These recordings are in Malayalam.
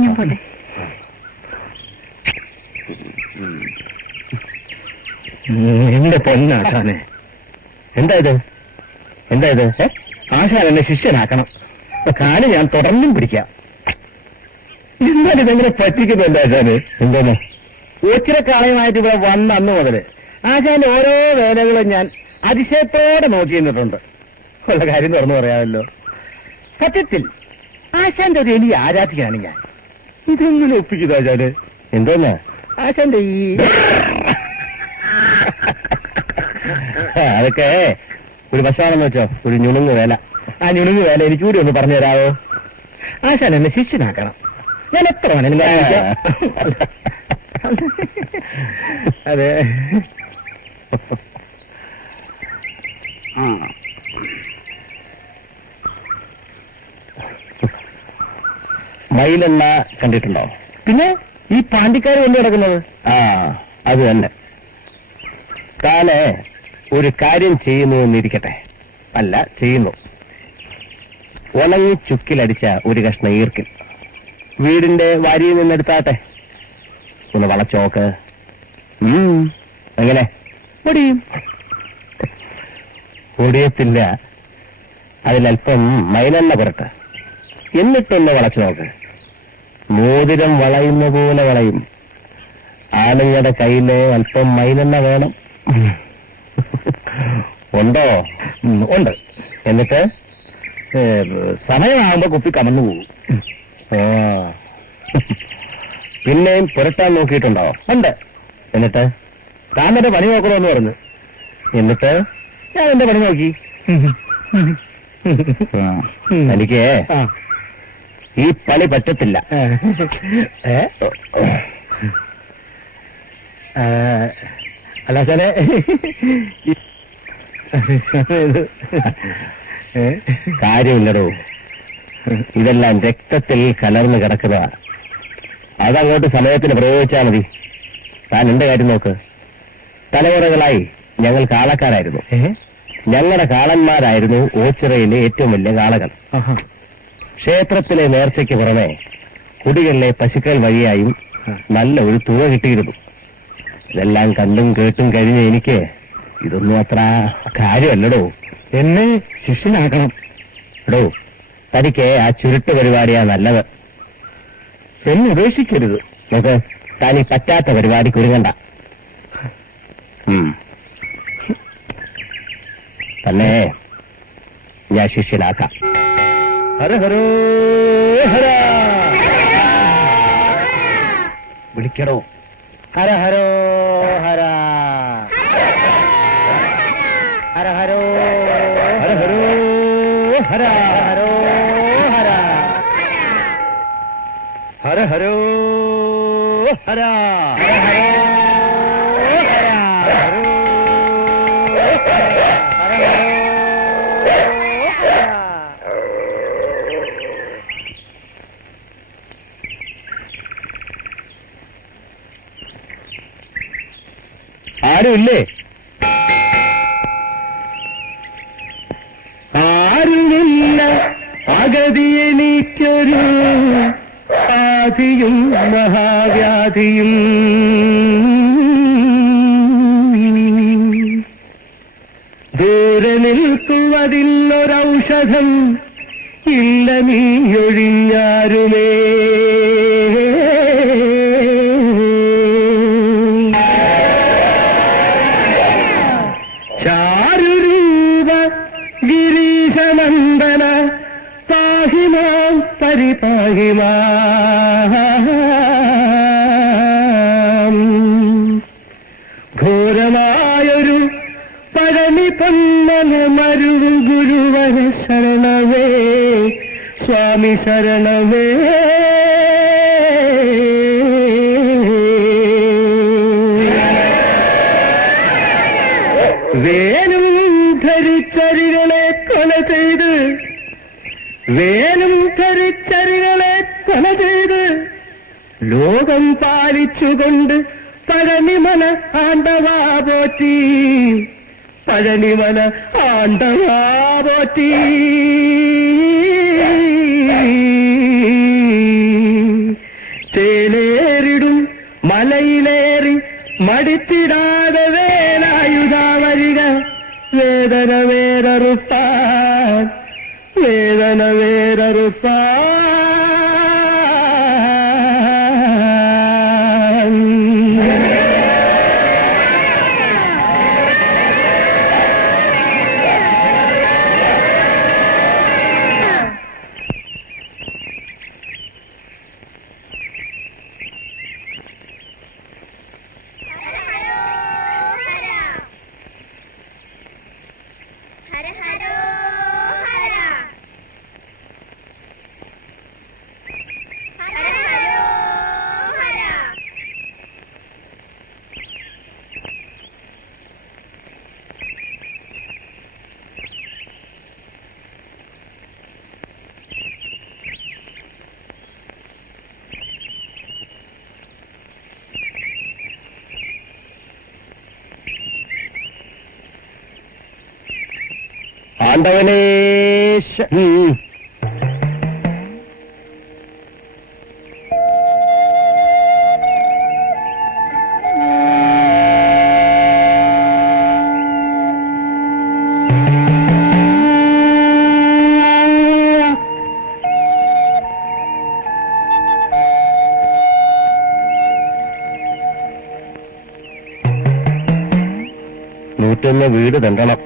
ഞാൻ പോട്ടെ. എന്റെ പൊന്നാശാനെ, എന്താ ഇത്? ആശാൻ എന്നെ ശിഷ്യനാക്കണം. കാല് ഞാൻ തുടർന്നും പിടിക്കാം. എന്നാലും ഇതെങ്ങനെ പറ്റിക്കുന്നു എന്റെ ആശാന്? എന്തോന്ന് ഓച്ചിരക്കാളയുമായിട്ട് ഇവിടെ വന്ന അന്ന് മുതല് ആശാന്റെ ഓരോ വേലകളും ഞാൻ അതിശയത്തോടെ നോക്കി നിന്നിട്ടുണ്ട്. ഉള്ള കാര്യം തുറന്നു പറയാമല്ലോ. സത്യത്തിൽ ആശാന്റെ ഒരു എലി ആരാധിക്കാണ് ഞാൻ. ഇതെങ്ങനെ ഒപ്പിക്കുന്നു ആശാന്? എന്തോന്ന് ആശാന്റെ ഈ അതൊക്കെ ഒരു വശമാണെന്ന് വെച്ചോ, ഒരു ഞുണുങ്ങ് വേല. ആ ഞുണുങ്ങ് വേല എനിക്ക് കൂടി ഒന്ന് പറഞ്ഞു തരാവോ? ആശാൻ എന്നെ ശിഷ്യനാക്കണം. ഞാൻ എത്ര വേണേലും അതെ. മയിലെണ്ണ കണ്ടിട്ടുണ്ടോ? പിന്നെ ഈ പാണ്ടിക്കാർ കൊണ്ടു കിടക്കുന്നത്? അത് തന്നെ. താന് ഒരു കാര്യം ചെയ്യുന്നു എന്നിരിക്കട്ടെ. അല്ല, ചെയ്യുന്നു. ഉണങ്ങി ചുക്കിലടിച്ച ഒരു കഷ്ണം ഈർക്കിൽ വീടിന്റെ വാരിയിൽ നിന്നെടുത്താട്ടെ. ഒന്ന് വളച്ചോക്ക്. എങ്ങനെ ഒടിയും? ഒടിയത്തില്ല. അതിലൽപ്പം മൈലെണ്ണ പുരട്ട്. എന്നിട്ടൊന്ന് വളച്ചു നോക്ക്. മോതിരം വളയുന്ന പോലെ വളയും. ആണുങ്ങളുടെ കയ്യില് അല്പം മൈലെണ്ണ വേണം. ഉണ്ടോ? ഉണ്ട്. എന്നിട്ട് സമയമാകുമ്പോ കുപ്പി കമന്നു പോകും. പിന്നെയും പുരട്ടാൻ നോക്കിയിട്ടുണ്ടോ? ഉണ്ട്. എന്നിട്ട് താൻ എന്റെ പണി നോക്കണമെന്ന് പറഞ്ഞു. എന്നിട്ട് ഞാൻ എന്റെ പണി നോക്കി. എനിക്ക് ഈ പണി പറ്റത്തില്ല. അല്ല സാറേ, കാര്യമില്ലടോ. ഇതെല്ലാം രക്തത്തിൽ കലർന്ന് കിടക്കുക. അതങ്ങോട്ട് സമയത്തിന് പ്രയോഗിച്ചാൽ മതി. താൻ എന്റെ കാര്യം നോക്ക്. തലമുറകളായി ഞങ്ങൾ കാളക്കാരായിരുന്നു. ഞങ്ങളുടെ കാളന്മാരായിരുന്നു ഓച്ചിറയിലെ ഏറ്റവും വലിയ കാളകൾ. ക്ഷേത്രത്തിലെ നേർച്ചയ്ക്ക് പുറമെ കുടികളിലെ പശുക്കൾ വഴിയായും നല്ല ഒരു തുക കിട്ടിയിരുന്നു. ഇതെല്ലാം കണ്ടും കേട്ടും കഴിഞ്ഞ എനിക്ക് ഇതൊന്നും അത്ര കാര്യമല്ലടോ. എന്നെ ശിഷ്യനാക്കണം. എടോ, തനിക്ക് ആ ചുരുട്ട് പരിപാടിയാ നല്ലത്. എന്നെ ഉപേക്ഷിക്കരുത്. നോക്ക്, താനീ പറ്റാത്ത പരിപാടിക്ക് ഒരുങ്ങണ്ട. തന്നെ ഞാൻ ശിഷ്യനാക്കാം. ഹര ഹരോ ഹര. വിളിക്കടോ. ഹര ഹരോ ഹര. ഹര ഹരോ ഹര ഹരോ ഹര. ഹരോ ഹര. ഹര ഹരോ ഹര. ഹര ഹരോ ഹര. ആരുമില്ലേ? ആരുമില്ല. അഗതി എനിക്കൊരു ആദിയും മഹാവ്യാധിയും. ദൂരെ നിൽക്കുവതിന്നൊരൗഷധം ഇല്ല നീയൊഴിഞ്ഞാരുമേ. ചാരുരൂപ ഗിരീശനന്ദന പാഹിമാം പരിപാഹിമാം. ഘോരമായൊരു പഴ ಧರಣಿ ಪೊನ್ನನ ಮರುವು ಗುರುವರ ಶರಣವೇ ಸ್ವಾಮಿ ಶರಣವೇ വേനും ധരിച്ചരികളെ കൊല ചെയ്ത് വേനും ധരിച്ചരികളെ കൊല ചെയ്ത് ലോകം പാലിച്ചുകൊണ്ട് പഴനിമല ആണ്ടവാ പോറ്റി പഴനിമല ആണ്ടവാ പോറ്റി ചേലേറിടും മലയിലേറി മടിച്ചിടാതെ വേലായുധാ വരിക വേദന വേററുപ്പാൻ വേദന വേററുപ്പാൻ ആണ്ടവനേ നൂറ്റൊന്ന് വീട് തണ്ടണം.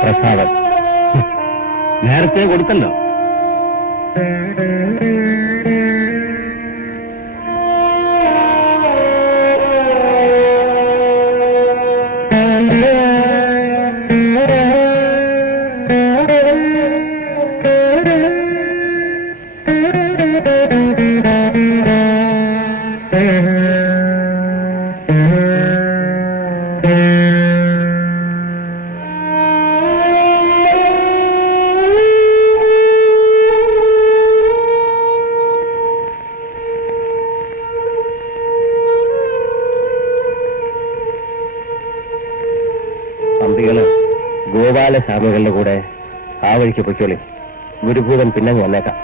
പ്രസാദം നേരത്തെ കൊടുത്തല്ലോ. തമ്പികള് ഗോപാലസ്വാമികളുടെ കൂടെ ആ വഴിക്ക് പൊയ്ക്കോളി. ഗുരുഭൂതൻ പിന്നെ വന്നേക്കാം.